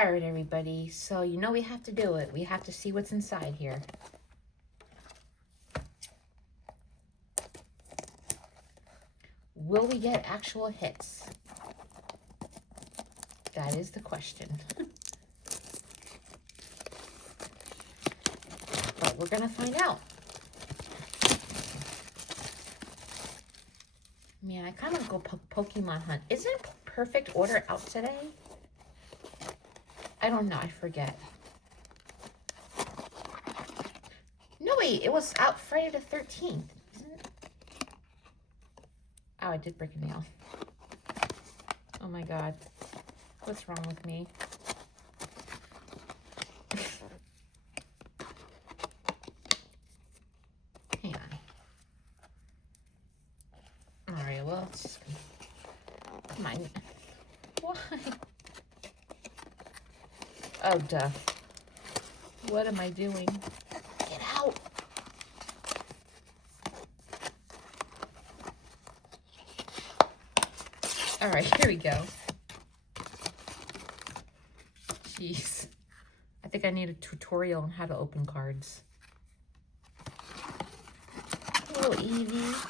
All right, everybody. So you know we have to do it. We have to see what's inside here. Will we get actual hits? That is the question. But we're going to find out. Man, I kind of go Pokemon hunt. Isn't Perfect Order out today? I don't know. I forget. No, wait. It was out Friday the 13th. Isn't it? Oh, I did break a nail. Oh, my God. What's wrong with me? Hang on. All right, well, it's just... Come on. Why? Oh, duh. What am I doing? Get out. All right, here we go. Jeez. I think I need a tutorial on how to open cards. Little Eevee.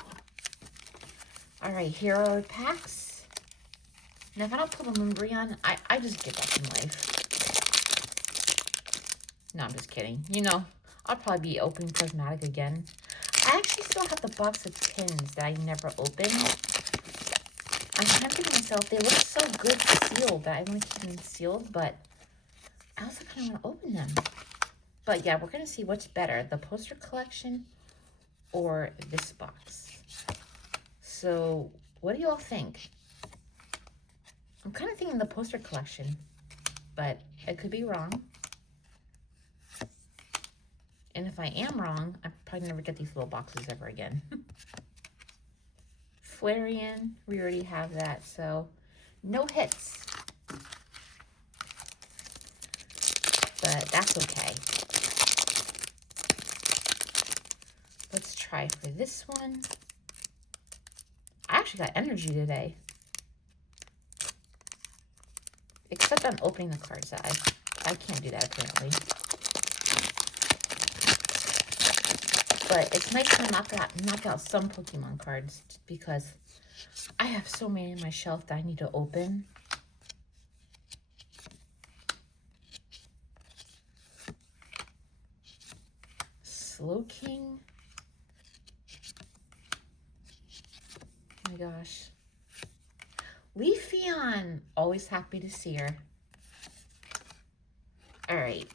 All right, here are our packs. Now, if I don't pull the moonbreon, I just give up in life. No, I'm just kidding. You know, I'll probably be opening prismatic again. I actually still have the box of pins that I never opened. I'm kind of thinking to myself, they look so good sealed that I want to keep them sealed, but I also kind of want to open them. But yeah, we're going to see what's better, the poster collection or this box. So what do you all think? I'm kind of thinking the poster collection, but I could be wrong. And if I am wrong, I probably never get these little boxes ever again. Flareon, we already have that, so no hits. But that's okay. Let's try for this one. I actually got energy today. Except I'm opening the cards. I can't do that apparently. But it's nice to knock out some Pokemon cards because I have so many in my shelf that I need to open. Slowking. Oh my gosh. Leafeon. Always happy to see her. All right.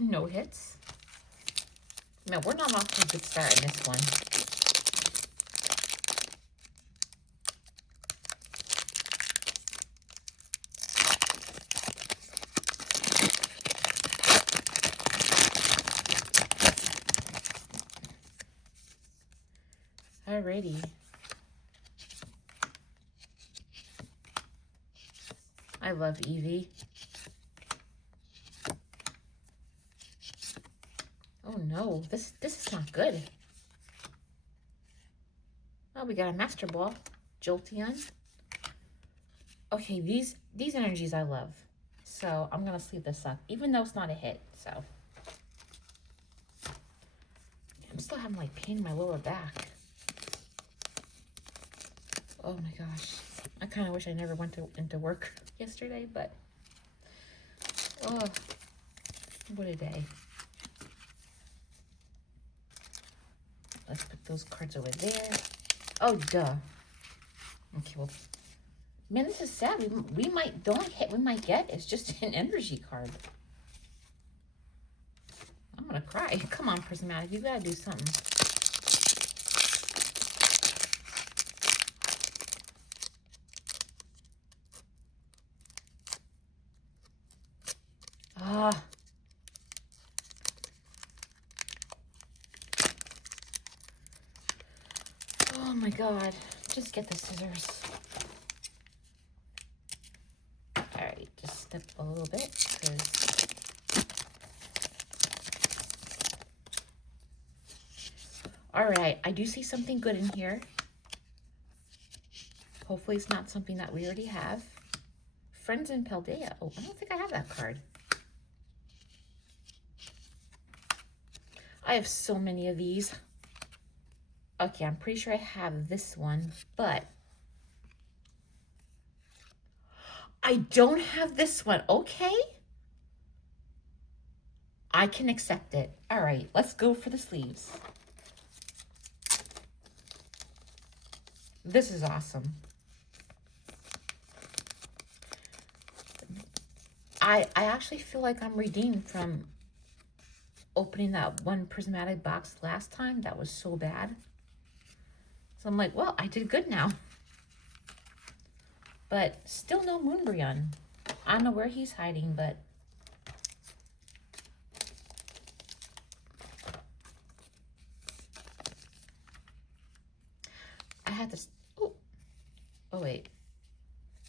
No hits. No, we're not off to a good start in this one. Alrighty. I love Eevee. Oh no, this is not good. Oh, we got a Master Ball, Jolteon. Okay, these energies I love. So I'm gonna sleeve this up, even though it's not a hit. So I'm still having like pain in my lower back. Oh my gosh, I kind of wish I never went into work yesterday, but oh, what a day. Let's put those cards over there. Oh, duh. Okay, well, man, this is sad. We might, the only hit we might get is just an energy card. I'm gonna cry. Come on, Prismatic, you gotta do something. Ah. Oh my God, just get the scissors. All right, just step a little bit, because all right, I do see something good in here. Hopefully it's not something that we already have. Friends in Paldea. Oh, I don't think I have that card. I have so many of these. Okay, I'm pretty sure I have this one, but I don't have this one. Okay. I can accept it. All right, let's go for the sleeves. This is awesome. I actually feel like I'm redeemed from opening that one prismatic box last time. That was so bad. So I'm like, well, I did good now. But still no moonbreon. I don't know where he's hiding, but I had this. Oh, wait.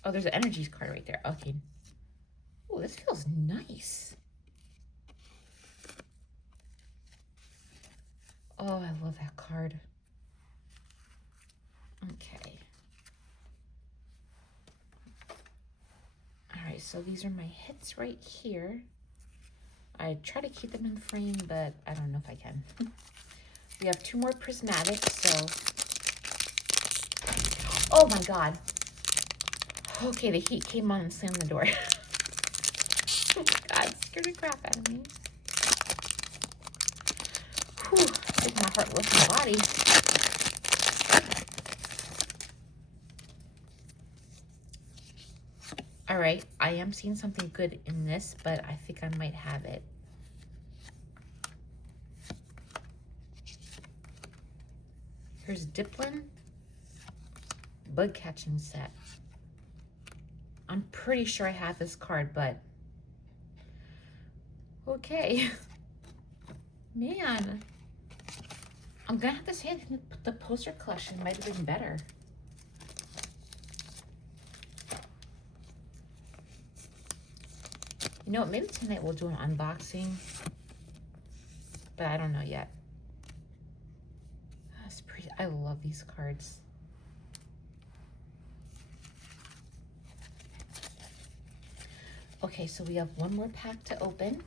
Oh, there's an energies card right there. Okay. Oh, this feels nice. Oh, I love that card. Okay. All right, so these are my hits right here. I try to keep them in frame, but I don't know if I can. We have 2 more prismatics, so... Oh my God. Okay, the heat came on and slammed the door. Oh God, scared the crap out of me. Whew, making my heart lift my body. All right, I am seeing something good in this, but I think I might have it. Here's Diplin bug catching set. I'm pretty sure I have this card, but okay. Man, I'm gonna have to say the poster collection might have been better. You know what, maybe tonight we'll do an unboxing, but I don't know yet. That's pretty, I love these cards. Okay, so we have 1 more pack to open.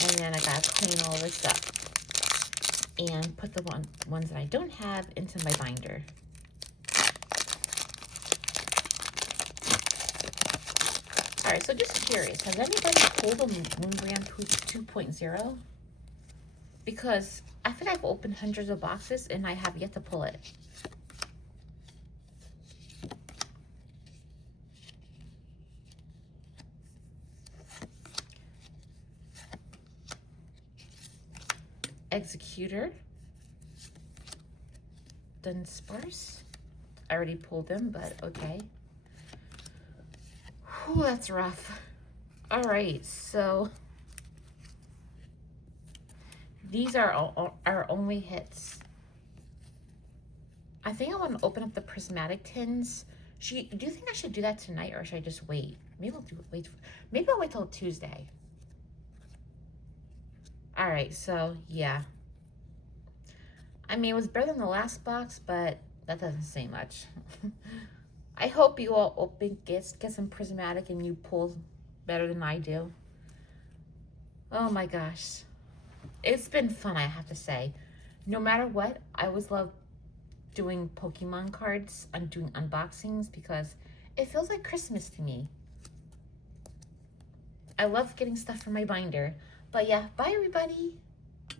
And then I gotta clean all this up and put the ones that I don't have into my binder. All right, so just curious, has anybody pulled a moonbreon 2.0? Because I think I've opened hundreds of boxes and I have yet to pull it. Executor. Dunsparce. I already pulled them, but okay. Whew, that's rough. All right, so these are our only hits. I think I want to open up the prismatic tins. Do you think I should do that tonight, or should I just wait? Maybe I'll maybe I'll wait till Tuesday. All right, so yeah. I mean, it was better than the last box, but that doesn't say much. I hope you all open, get some prismatic and you pull better than I do. Oh my gosh. It's been fun, I have to say. No matter what, I always love doing Pokemon cards and doing unboxings because it feels like Christmas to me. I love getting stuff from my binder. But yeah, bye everybody.